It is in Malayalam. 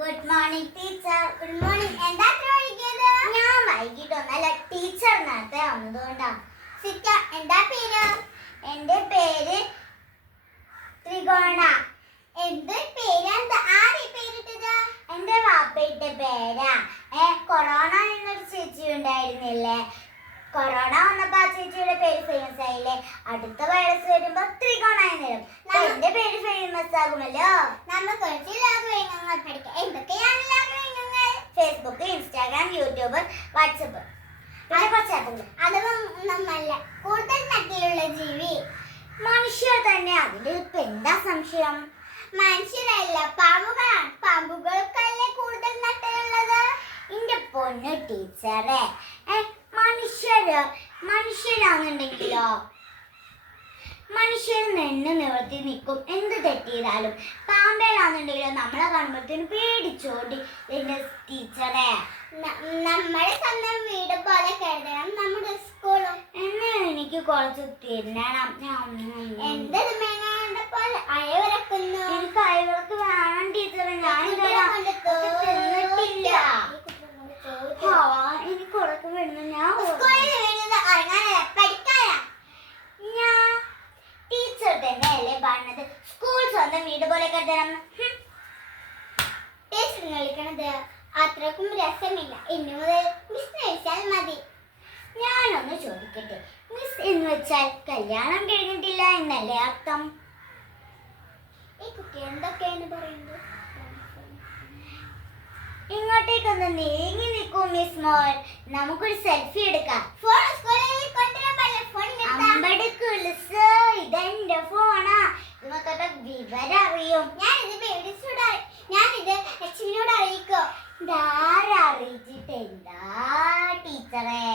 Good morning teacher. Good morning. എന്താ വൈകിയത്? ഞാൻ വൈകിട്ടൊന്നല്ല, ടീച്ചർ നേരത്തെ വന്നതുകൊണ്ടാ. സിറ്റ, എന്താ പേര്? എന്റെ പേര് ത്രികോണ. എന്ത് പേരെന്താ? ആര് പേരിട്ടത്? എന്റെ വാപ്പയുടെ പേരാ. കൊറോണ എന്നൊരു ചേച്ചി ഉണ്ടായിരുന്നില്ലേ? കൊറോണ വന്നപ്പോ ആ ചേച്ചിയുടെ പേര് ഫേമസ് ആയില്ലേ? അടുത്ത വൈറസ് വരുമ്പോ ത്രികോണ എന്നിടും. എന്റെ പേര് ഫേമസ് ആകുമല്ലോ. നമ്മൾ കുറച്ച് ലോകങ്ങൾ പഠിക്കാം. എന്തൊക്കെയാണ് ലോകങ്ങൾ? ഫേസ്ബുക്ക്, ഇൻസ്റ്റാഗ്രാം, യൂട്യൂബ്, വാട്സപ്പ്, പിന്നെ കുറച്ച് ആപ്പുകൾ. അഥവാ നമ്മളല്ല കൂടുതൽ നട്ടിലുള്ള ജീവി മനുഷ്യർ തന്നെ. അതിന്റെ ഇപ്പൊ എന്താ സംശയം? മനുഷ്യരല്ല, പാമ്പുകളാണ്. പാമ്പുകൾക്കല്ലേ കൂടുതൽ നട്ടിലുള്ളത്. എന്റെ പൊന്നു ടീച്ചറെ, മനുഷ്യരാണെന്നുണ്ടെങ്കിലോ മനുഷ്യർ നിന്ന് നിവർത്തി നിൽക്കും എന്ത് തെറ്റിയതാലും. പാമ്പേളാണെന്നുണ്ടെങ്കിലോ നമ്മളെ കാണുമ്പോഴത്തേനും പേടിച്ചോടി. എന്റെ ടീച്ചറെ, നമ്മുടെ സ്വന്തം വീട് പോലെ കരുതണം നമ്മുടെ സ്കൂളും. എന്നെ എനിക്ക് കുറച്ച് തിന്നണം. എന്തത് മേങ്ങാണ്ട പോലെ അയവിറക്കുന്നു. എനിക്ക് അയവിറക്ക് വേണം ടീച്ചറെ. ഞാൻ തിന്നിട്ടില്ല. എനിക്ക് ഉറക്കം വരുന്നു. ഞാൻ ടീച്ചർ തന്നെ അല്ലേ പറഞ്ഞത് സ്കൂൾ സ്വന്തം വീട് പോലെ കരുതണം. ടീച്ചർ കളിക്കണത് അത്രക്കും രസമില്ല. ഇനി മുതൽ മിസ് കഴിച്ചാൽ മതി. ഞാനൊന്ന് ചോദിക്കട്ടെ, മിസ് എന്ന് വെച്ചാൽ കല്യാണം കഴിഞ്ഞിട്ടില്ല എന്നല്ലേ അർത്ഥം? ഈ കുട്ടി എന്തൊക്കെയാണ് പറയുന്നത്? ഇങ്ങോട്ടേക്കൊന്ന് നീങ്ങി നിൽക്കൂ മിസ് മോൾ. നമുക്കൊരു സെൽഫി എടുക്കാം. ഇതെന്റെ ഫോണാ. നിങ്ങൾക്കൊക്കെ വിവരം അറിയും. ഞാനിത് അച്ഛനോട് അറിയിക്കോ? അറിയിച്ചിട്ട് എന്താ ടീച്ചറെ?